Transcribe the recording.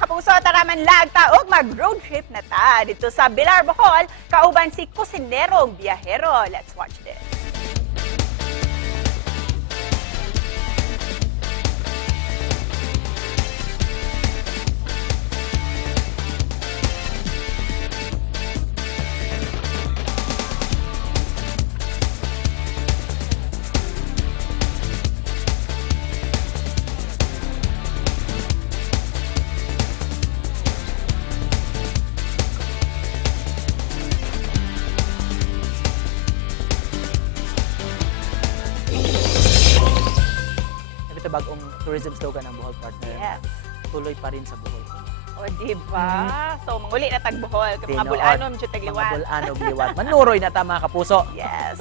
mga kapuso, tara man lag taog mag-road trip na ta dito sa Bilar, Bohol, kauban si Kusinerong Biyahero. Let's watch this. Ito bagong tourism slogan ng Bohol Partner. Yes. Tuloy pa rin sa Bohol. O, diba? So, manguli na tag-Bohol. Mga Tinuod. bulanom, dyan Mga tagliwan. bulanog liwat. Manuroy na ta mga kapuso. Yes.